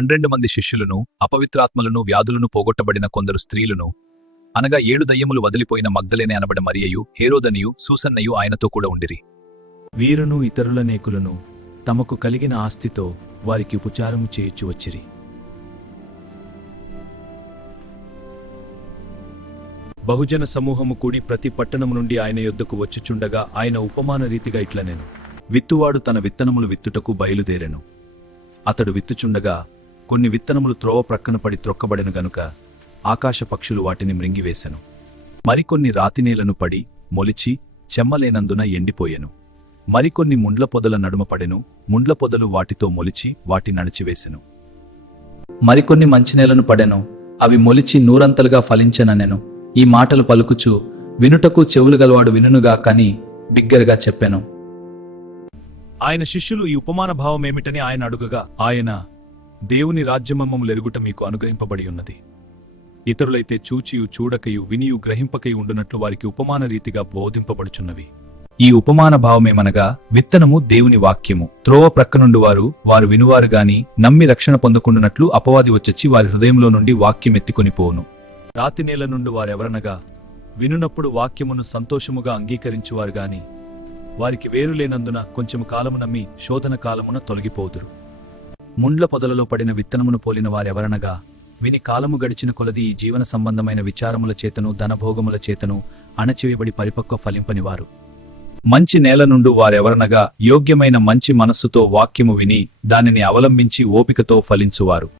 12 మంది శిష్యులను, అపవిత్రాత్మలను, వ్యాధులను పోగొట్టబడిన కొందరు స్త్రీలను, అనగా 7 దయ్యములు వదిలిపోయిన మగ్దలేనే అనబడ మరియయు, హేరోదనియు, సూసన్నయు ఆయనతో కూడా ఉండిరి. వీరును ఇతరులనేకులను తమకు కలిగిన ఆస్తితో వారికి ఉపచారము చేయుచు వచ్చిరి. బహుజన సమూహము కూడి ప్రతి పట్టణము నుండి ఆయన యొద్దకు వచ్చుచుండగా ఆయన ఉపమాన రీతిగా ఇట్లనెను. విత్తువాడు తన విత్తనములు విత్తుటకు బయలుదేరెను. అతడు విత్తుచుండగా కొన్ని విత్తనములు త్రోవ ప్రక్కన పడి త్రొక్కబడెను గనుక ఆకాశ పక్షులు వాటిని మృంగివేశెను. మరికొన్ని రాతినేలను పడి మొలిచి చెమ్మలేనందున ఎండిపోయెను. మరికొన్ని ముండ్ల పొదల నడుమ పడెను. ముండ్ల పొదలు వాటితో మొలిచి వాటి నడిచివేసెను. మరికొన్ని మంచినేలను పడెను. అవి మొలిచి నూరంతలుగా ఫలించెననెను. ఈ మాటలు పలుకుచు వినుటకు చెవులు గలవాడు వినునుగా కని బిగ్గరగా చెప్పెను. ఆయన శిష్యులు ఈ ఉపమాన భావమేమిటని ఆయన అడుగగా ఆయన, దేవుని రాజ్యమమ్మములెరుగుట మీకు అనుగ్రహింపబడి ఉన్నది. ఇతరులైతే చూచియు చూడకయు వినియు గ్రహింపకయు ఉండునట్లు వారికి ఉపమాన రీతిగా బోధింపబడుచున్నవి. ఈ ఉపమాన భావమేమనగా, విత్తనము దేవుని వాక్యము. త్రోవ ప్రక్కనుండి వారు వినువారు గాని నమ్మి రక్షణ పొందకుండునట్లు అపవాది వచ్చి వారి హృదయంలో నుండి వాక్యం ఎత్తికొనిపోవును. రాతి నేల నుండి వారెవరనగా, వినునప్పుడు వాక్యమును సంతోషముగా అంగీకరించువారు గాని వారికి వేరు లేనందున కొంచెము కాలము నమ్మి శోధన కాలమున తొలగిపోదురు. ముండ్ల పొదలలో పడిన విత్తనమును పోలిన వారెవరనగా, విని కాలము గడిచిన కొలది ఈ జీవన సంబంధమైన విచారముల చేతను ధనభోగముల చేతను అణచివేయబడి పరిపక్వ ఫలింపనివారు. మంచి నేల నుండి వారెవరనగా, యోగ్యమైన మంచి మనస్సుతో వాక్యము విని దానిని అవలంబించి ఓపికతో ఫలించువారు.